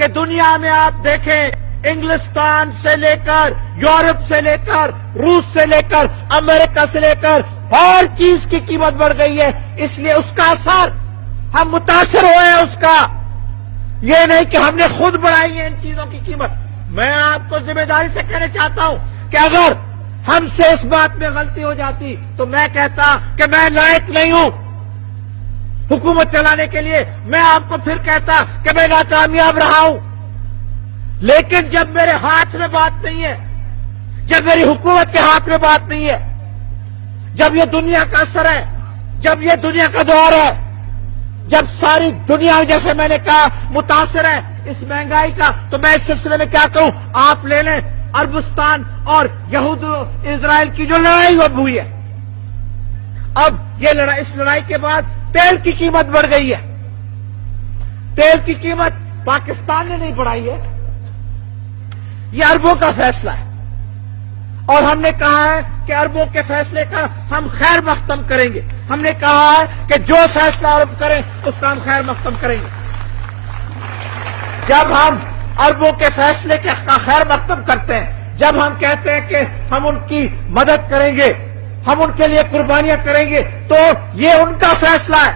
کہ دنیا میں آپ دیکھیں انگلستان سے لے کر یورپ سے لے کر روس سے لے کر امریکہ سے لے کر ہر چیز کی قیمت بڑھ گئی ہے. اس لیے اس کا اثر ہم متاثر ہوئے ہیں اس کا. یہ نہیں کہ ہم نے خود بڑھائی ہے ان چیزوں کی قیمت. میں آپ کو ذمہ داری سے کہنا چاہتا ہوں کہ اگر ہم سے اس بات میں غلطی ہو جاتی تو میں کہتا کہ میں لائق نہیں ہوں حکومت چلانے کے لیے. میں آپ کو پھر کہتا کہ میں ناکامیاب رہا ہوں. لیکن جب میرے ہاتھ میں بات نہیں ہے، جب میری حکومت کے ہاتھ میں بات نہیں ہے، جب یہ دنیا کا اثر ہے، جب یہ دنیا کا دور ہے، جب ساری دنیا جیسے میں نے کہا متاثر ہے اس مہنگائی کا، تو میں اس سلسلے میں کیا کہوں؟ آپ لے لیں عربستان اور یہود اسرائیل کی جو لڑائی اب ہوئی ہے. اب یہ لڑائی، اس لڑائی کے بعد تیل کی قیمت بڑھ گئی ہے. تیل کی قیمت پاکستان نے نہیں بڑھائی ہے، یہ عربوں کا فیصلہ ہے. اور ہم نے کہا ہے کہ عربوں کے فیصلے کا ہم خیر مقدم کریں گے. ہم نے کہا ہے کہ جو فیصلہ عرب کریں اس کا ہم خیر مقدم کریں گے. جب ہم عربوں کے فیصلے کا خیر مقدم کرتے ہیں، جب ہم کہتے ہیں کہ ہم ان کی مدد کریں گے، ہم ان کے لیے قربانیاں کریں گے، تو یہ ان کا فیصلہ ہے.